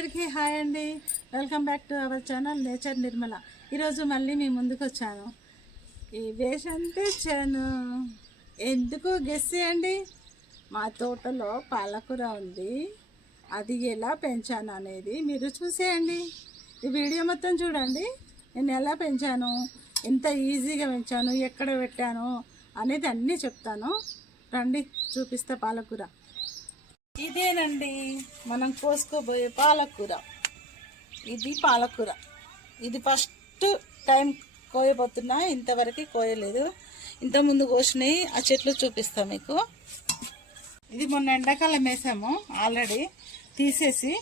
అందరికీ హాయ్ అండి. Welcome back to our channel nature Nirmala ఈరోజు మళ్ళీ మీ ముందుకు వచ్చాను. ఈ వేషం చాను ఎందుకు గెస్ చేయండి. మా తోటలో పాలకూర ఉంది. అది ఎలా పెంచాను అనేది మీరు చూసేయండి. ఈ వీడియో మొత్తం చూడండి. నేను ఎలా పెంచాను? ఎంత ఈజీగా పెంచాను? ఎక్కడ పెట్టాను? అనేది అన్నీ చెప్తాను. రండి చూపిస్తా పాలకూర. ఇదేనండి మనం కోసుకోబోయే పాలకూర. ఇది పాలకూర. ఇది ఫస్ట్ టైం కోయబోతున్నా ఇంతవరకు కోయలేదు. ఇంతకుముందు కోసినాయి ఆ చెట్లు చూపిస్తాం మీకు. ఇది మొన్న ఎండాకాలం వేసాము ఆల్రెడీ తీసేసి.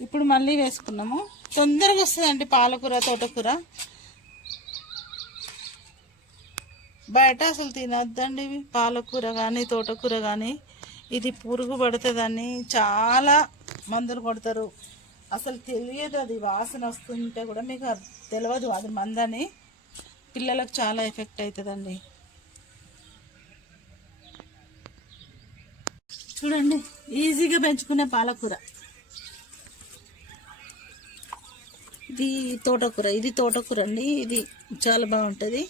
ఇప్పుడు మళ్ళీ వేసుకున్నాము. తొందరగా వస్తుందండి పాలకూర తోటకూర. బయట అసలు తినొద్దండి పాలకూర కానీ తోటకూర కానీ ఇది పురుగు పడుతుందని చాలా మందులు కొడతారు. అసలు తెలియదు అది వాసన వస్తుంటే కూడా మీకు తెలియదు అది మందని. పిల్లలకు చాలా ఎఫెక్ట్ అవుతుందండి చూడండి ఈజీగా పెంచుకునే పాలకూర. ఇది తోటకూర ఇది తోటకూర అండి. ఇది చాలా బాగుంటుంది.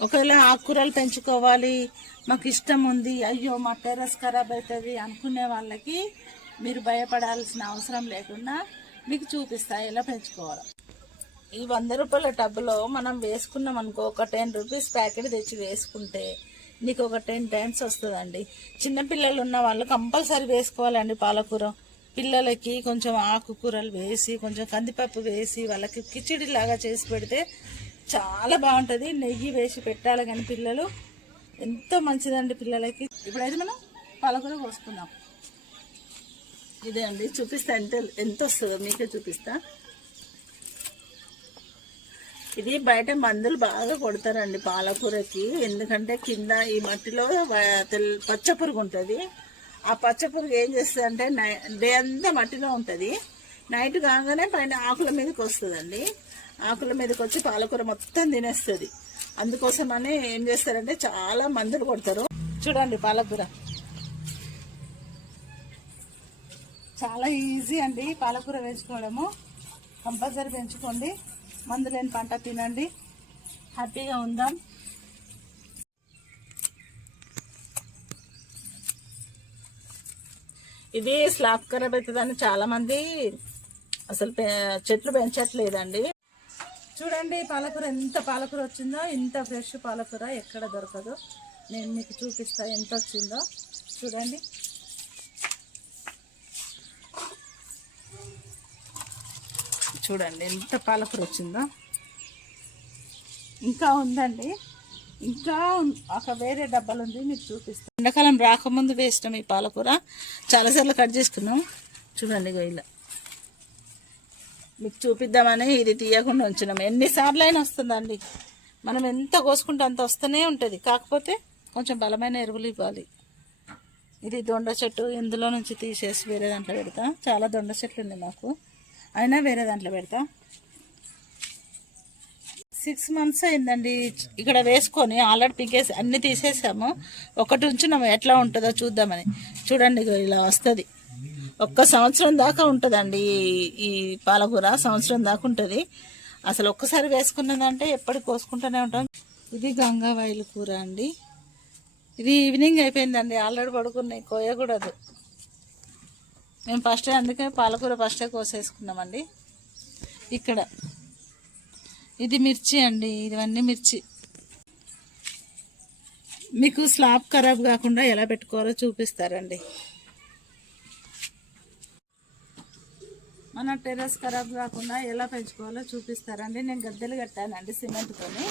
ఒకవేళ ఆకుకూరలు పెంచుకోవాలి మాకు ఇష్టం ఉంది అయ్యో మా టెరస్ ఖరాబ్ అవుతుంది అనుకునే వాళ్ళకి మీరు భయపడాల్సిన అవసరం లేకుండా మీకు చూపిస్తా ఎలా పెంచుకోవాలి. ఈ వంద రూపాయల టబ్లో మనం వేసుకున్నాం అనుకో ఒక టెన్ రూపీస్ ప్యాకెట్ తెచ్చి వేసుకుంటే నీకు ఒక టెన్ టైమ్స్ వస్తుందండి. చిన్నపిల్లలు ఉన్న వాళ్ళు కంపల్సరీ వేసుకోవాలండి పాలకూర. పిల్లలకి కొంచెం ఆకుకూరలు వేసి కొంచెం కందిపప్పు వేసి వాళ్ళకి కిచిడి లాగా చేసి పెడితే చాలా బాగుంటుంది. నెయ్యి వేసి పెట్టాలి కానీ పిల్లలు ఎంతో మంచిదండి పిల్లలకి. ఇప్పుడైతే మనం పాలకూర పోసుకుందాం ఇదే అండి చూపిస్తా ఎంత ఎంత వస్తుందో మీకే చూపిస్తా. ఇది బయట మందులు బాగా కొడతారండి పాలకూరకి. ఎందుకంటే కింద ఈ మట్టిలో తెల్- పచ్చ పురుగు ఉంటుంది. ఆ పచ్చ పురుగు ఏం చేస్తుంది అంటే డే అంతా మట్టిలో ఉంటుంది. నైట్ కాగానే పైన ఆకుల మీదకి వస్తుందండి. ఆకుల మీదకి వచ్చి పాలకూర మొత్తం తినేస్తుంది. అందుకోసమని ఏం చేస్తారంటే చాలా మందులు కొడతారు. చూడండి పాలకూర. చాలా ఈజీ అండి పాలకూర పెంచుకోవడము కంపల్సరీ పెంచుకోండి. మందు లేని పంట తినండి. హ్యాపీగా ఉందాం. ఇది స్లాబ్ ఖరాబ్ అవుతుందని చాలామంది అసలు చెట్లు పెంచట్లేదండి. చూడండి పాలకూర ఎంత పాలకూర వచ్చిందో ఇంత ఫ్రెష్ పాలకూర ఎక్కడ దొరకదు. నేను మీకు చూపిస్తా ఎంత వచ్చిందో. చూడండి. చూడండి ఎంత పాలకూర వచ్చిందో. ఇంకా ఉందండి. ఇంకా ఒక వేరే డబ్బాలు ఉంది మీకు చూపిస్తాను ఎండాకాలం రాకముందు వేసినాం ఈ పాలకూర. చాలాసార్లు కట్ చేసుకున్నాం. చూడండి ఇలా. మీకు చూపిద్దామని ఇది తీయకుండా ఉంచినాం. ఎన్నిసార్లు అయినా వస్తుందండి. మనం ఎంత కోసుకుంటే అంత వస్తూనే ఉంటుంది. కాకపోతే కొంచెం బలమైన ఎరువులు ఇవ్వాలి. ఇది దొండ చెట్టు. ఇందులో నుంచి తీసేసి వేరే దాంట్లో పెడతా. చాలా దొండ చెట్లు ఉంది మాకు. అయినా వేరే దాంట్లో పెడతా. సిక్స్ మంత్స్ అయిందండి. ఇక్కడ వేసుకొని ఆల్రెడీ పీకేసి అన్ని తీసేసాము. ఒకటి ఉంచున్నాము ఎట్లా ఉంటుందో చూద్దామని. చూడండి ఇలా వస్తుంది. ఒక్క సంవత్సరం దాకా ఉంటుందండి ఈ- పాలకూర సంవత్సరం దాకా ఉంటుంది. అసలు ఒక్కసారి వేసుకున్నదంటే ఎప్పటికి కోసుకుంటూనే ఉంటాం. ఇది గంగావాయిల కూర అండి. ఇది ఈవినింగ్ అయిపోయిందండి ఆల్రెడీ పడుకున్నాయి కోయకూడదు. మేము ఫస్టే అందుకే పాలకూర ఫస్టే కోసేసుకున్నామండి. ఇక్కడ ఇది మిర్చి అండి ఇవన్నీ మిర్చి. మీకు స్లాబ్ ఖరాబ్ కాకుండా ఎలా పెట్టుకోవాలో చూపిస్తారండి. మన టెర్రస్ ఖరాబ్ కాకుండా ఎలా పెంచుకోవాలో చూపిస్తారండి. నేను గద్దెలు కట్టానండి సిమెంట్తోని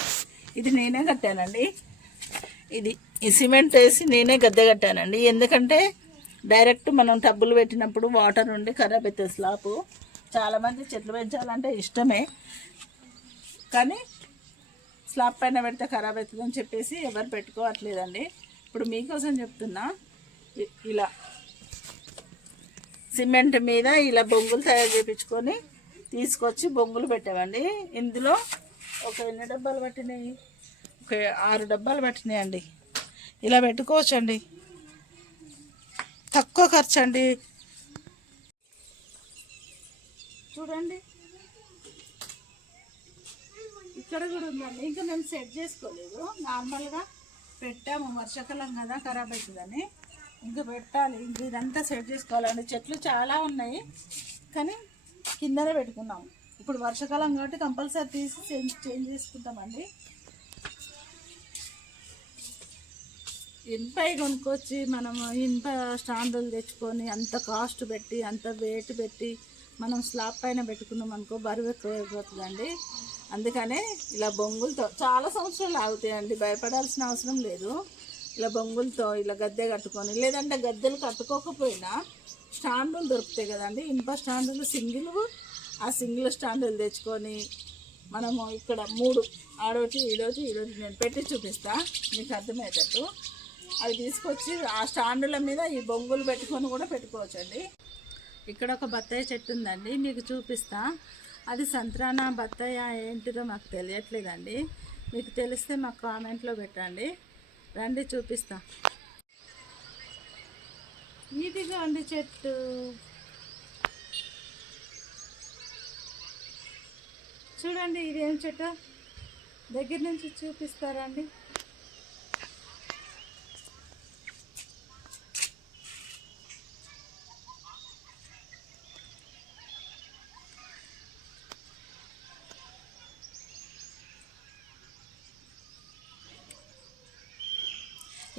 ఇది నేనే కట్టానండి. ఇది ఈ సిమెంట్ వేసి నేనే గద్దె కట్టానండి. ఎందుకంటే డైరెక్ట్ మనం టబ్బులు పెట్టినప్పుడు వాటర్ ఉండి ఖరాబ్ అవుతుంది స్లాబ్. చాలామంది చెట్లు పెంచాలంటే ఇష్టమే. కానీ స్లాబ్ పైన పెడితే ఖరాబ్ అవుతుందని చెప్పేసి ఎవరు పెట్టుకోవట్లేదండి. ఇప్పుడు మీకోసం చెప్తున్నా. ఇలా సిమెంట్ మీద ఇలా బొంగులు తయారు చేయించుకొని తీసుకొచ్చి బొంగులు పెట్టామండి. ఇందులో ఒక ఎన్ని డబ్బాలు పట్టినాయి? ఒక ఆరు డబ్బాలు పట్టినాయండి ఇలా పెట్టుకోవచ్చండి. తక్కువ ఖర్చు అండి చూడండి. ఇక్కడ కూడా ఉందండి. ఇంకా మేము సెట్ చేసుకోలేదు. నార్మల్గా పెట్టాము. వర్షాకాలం కదా ఖరాబ్ అవుతుందని. ఇంకా పెట్టాలి. ఇంక ఇదంతా సెట్ చేసుకోవాలండి. చెట్లు చాలా ఉన్నాయి. కానీ కిందనే పెట్టుకున్నాం. ఇప్పుడు వర్షాకాలం కాబట్టి కంపల్సరీ తీసి చేంజ్ చేంజ్ చేసుకుంటామండి. ఇనుప కొనుక్కొచ్చి మనము ఇనుప స్టాండులు తెచ్చుకొని అంత కాస్ట్ పెట్టి అంత వెయిట్ పెట్టి మనం స్లాబ్ పైన పెట్టుకున్నాం అనుకో బరువు ఎక్కువైపోతుందండి. అందుకనే ఇలా బొంగులతో చాలా సంవత్సరాలు ఆగుతాయండి. భయపడాల్సిన అవసరం లేదు. ఇలా బొంగులతో ఇలా గద్దె కట్టుకొని లేదంటే గద్దెలు కట్టుకోకపోయినా స్టాండులు దొరుకుతాయి కదండి. ఇనుప స్టాండులు సింగిల్ ఆ సింగిల్ స్టాండులు తెచ్చుకొని మనము ఇక్కడ మూడు ఆడోటి ఈరోజు ఈరోజు నేను పెట్టి చూపిస్తా మీకు అర్థమయ్యేటట్టు. అవి తీసుకొచ్చి ఆ స్టాండుల మీద ఈ బొంగులు పెట్టుకొని కూడా పెట్టుకోవచ్చండి. ఇక్కడ ఒక బత్తాయి చెట్టు ఉందండి మీకు చూపిస్తా. అది సంత్రాన బత్తాయ ఏంటిదో మాకు తెలియట్లేదండి. మీకు తెలిస్తే మాకు కామెంట్లో పెట్టండి. రండి చూపిస్తా. ఇదిగో అండి చెట్టు. చూడండి ఇదేం చెట్టు? దగ్గర నుంచి చూపిస్తారా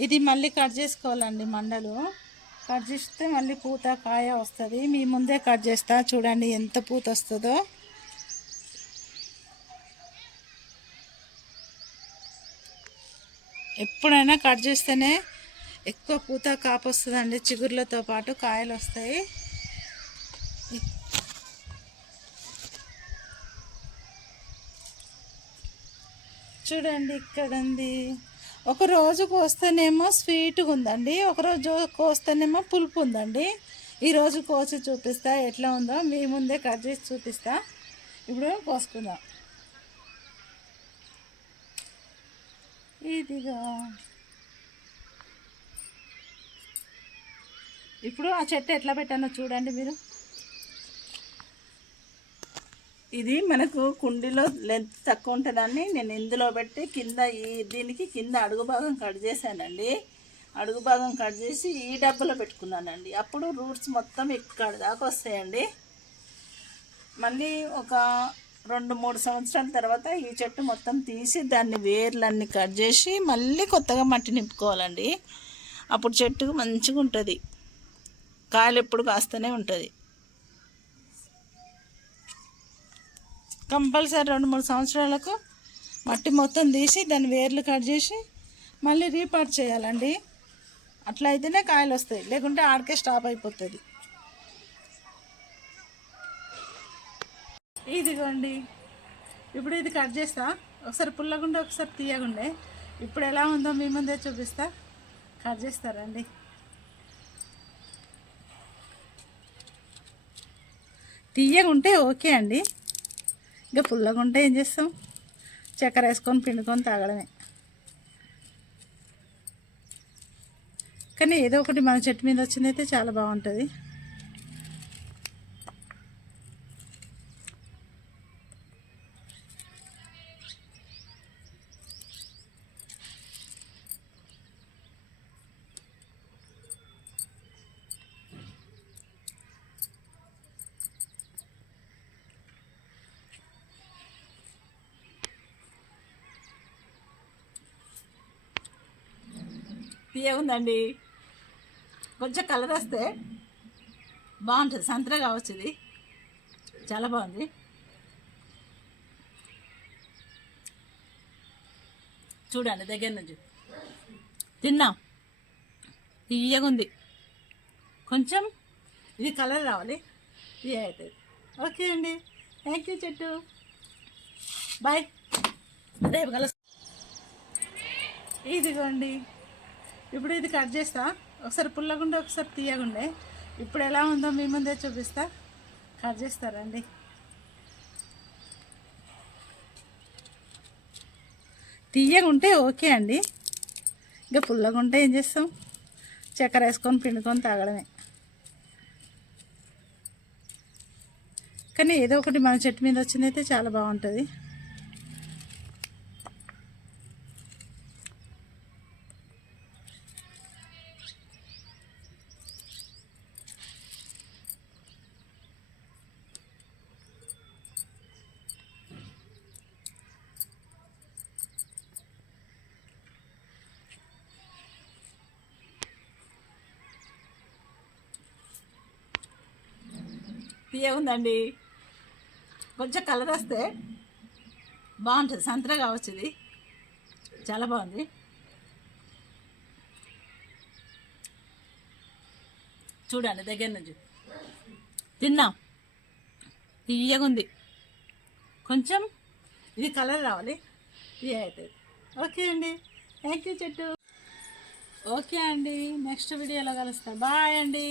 ఇది మళ్ళీ కట్ చేసుకోవాలండి మండలు. కట్ చేస్తే మళ్ళీ పూత కాయ వస్తుంది. మీ ముందే కట్ చేస్తా. చూడండి ఎంత పూత వస్తుందో. ఎప్పుడైనా కట్ చేస్తేనే ఎక్కువ పూత కాపు వస్తుందండి. చిగుర్లతో పాటు కాయలు వస్తాయి. చూడండి ఇక్కడ ఉంది ఒకరోజు కోస్తేనేమో స్వీట్గా ఉందండి ఒక రోజు కోస్తేనేమో పులుపు ఉందండి. ఈరోజు కోసి చూపిస్తా. ఎట్లా ఉందో మీ ముందే కట్ చేసి చూపిస్తా. ఇప్పుడు కోసుకుందాం. ఇదిగా. ఇప్పుడు ఆ చెట్టు ఎట్లా పెట్టానో చూడండి మీరు. ఇది మనకు కుండీలో లెంత్ తక్కువ ఉంటుందని నేను ఇందులో పెట్టి కింద ఈ దీనికి కింద అడుగు భాగం కట్ చేశానండి. అడుగు భాగం కట్ చేసి ఈ డబ్బలో పెట్టుకున్నానండి. అప్పుడు రూట్స్ మొత్తం ఇక్కడ దాకా వస్తాయండి. మళ్ళీ ఒక రెండు మూడు సంవత్సరాల తర్వాత ఈ చెట్టు మొత్తం తీసి దాన్ని వేర్లన్నీ కట్ చేసి మళ్ళీ కొత్తగా మట్టి నింపుకోవాలండి. అప్పుడు చెట్టు మంచిగా ఉంటుంది కాయలు ఎప్పుడు కాస్తూనే ఉంటుంది. కంపల్సరీ రెండు మూడు సంవత్సరాలకు మట్టి మొత్తం తీసి దాని వేర్లు కట్ చేసి మళ్ళీ రీపార్ట్ చేయాలండి. అట్లా అయితేనే కాయలు వస్తాయి. లేకుంటే ఆడికే స్టాప్ అయిపోతుంది. ఇదిగోండి. ఇప్పుడు ఇది కట్ చేస్తా. ఒకసారి పుల్లగుండే ఒకసారి తీయగుండే. ఇప్పుడు ఎలా ఉందో మీ ముందే చూపిస్తా. కట్ చేస్తారండి తీయగుంటే ఓకే అండి. ఇంకా పుల్లగా ఉంటే ఏం చేస్తాం? చక్కెర వేసుకొని పిండుకొని తాగడమే. కానీ ఏదో ఒకటి మన చెట్టు మీద వచ్చిందైతే చాలా బాగుంటుంది. ఉందండి? కొంచెం కలర్ వస్తే బాగుంటుంది. సంతరా కావచ్చు ఇది. చాలా బాగుంది. చూడండి దగ్గర నుంచి. తిన్నాం. తీయగా ఉంది. కొంచెం ఇది కలర్ రావాలి. తీయ అవుతుంది ఓకే అండి. థ్యాంక్ యూ చెట్టు. బాయ్. రేపు కలుస్తా ఇదిగోండి. ఇప్పుడు ఇది కట్ చేస్తా. ఒకసారి పుల్లగుండే ఒకసారి తీయగుండే. ఇప్పుడు ఎలా ఉందో మీ ముందే చూపిస్తా. కట్ చేస్తారండి తీయగుంటే ఓకే అండి. ఇంకా పుల్లగుంటే ఏం చేస్తాం? చక్కెర వేసుకొని పిండుకొని తాగడమే. కానీ ఏదో ఒకటి మన చెట్టు మీద వచ్చిందైతే చాలా బాగుంటుంది. తీయ ఉందండి. కొంచెం కలర్ వస్తే బాగుంటుంది. సంతర కావచ్చు ఇది. చాలా బాగుంది. చూడండి దగ్గర నుంచి. తిన్నాం. తీయగా ఉంది. కొంచెం ఇది కలర్ రావాలి. తీయ అవుతుంది ఓకే అండి. థ్యాంక్ యూ చెట్టు. ఓకే అండి. నెక్స్ట్ వీడియోలో కలుస్తాం. బాయ్ అండి.